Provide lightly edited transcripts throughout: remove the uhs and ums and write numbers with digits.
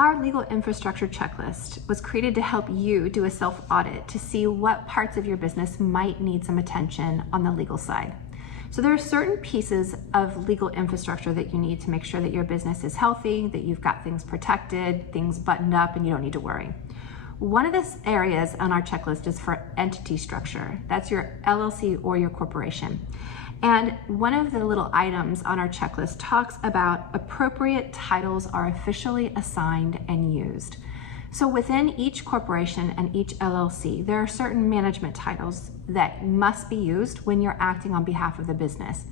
Our legal infrastructure checklist was created to help you do a self-audit to see what parts of your business might need some attention on the legal side. So there are certain pieces of legal infrastructure that you need to make sure that your business is healthy, that you've got things protected, things buttoned up, and you don't need to worry. One of the areas on our checklist is for entity structure. That's your LLC or your corporation. And one of the little items on our checklist talks about appropriate titles are officially assigned and used. So within each corporation and each LLC, there are certain management titles that must be used when you're acting on behalf of the business.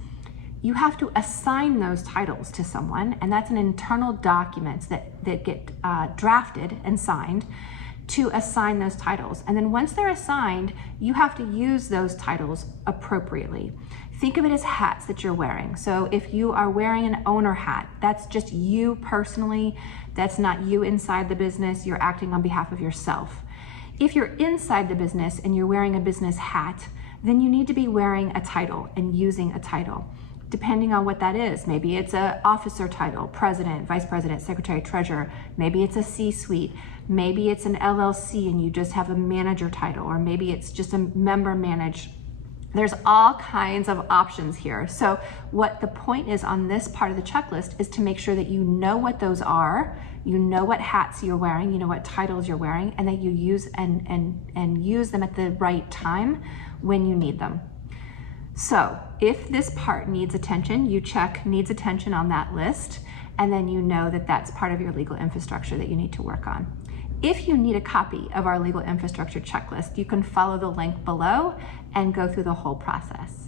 You have to assign those titles to someone, and that's an internal document that get drafted and signed to assign those titles. And then once they're assigned, you have to use those titles appropriately. Think of it as hats that you're wearing. So if you are wearing an owner hat, that's just you personally. That's not you inside the business. You're acting on behalf of yourself. If you're inside the business and you're wearing a business hat, then you need to be wearing a title and using a title, depending on what that is. Maybe it's an officer title, president, vice president, secretary, treasurer. Maybe it's a C-suite. Maybe it's an LLC and you just have a manager title, or maybe it's just a member managed. There's all kinds of options here. So what the point is on this part of the checklist is to make sure that you know what those are, you know what hats you're wearing, you know what titles you're wearing, and that you use and use them at the right time when you need them. So if this part needs attention, you check needs attention on that list, and then you know that that's part of your legal infrastructure that you need to work on. If you need a copy of our legal infrastructure checklist, you can follow the link below and go through the whole process.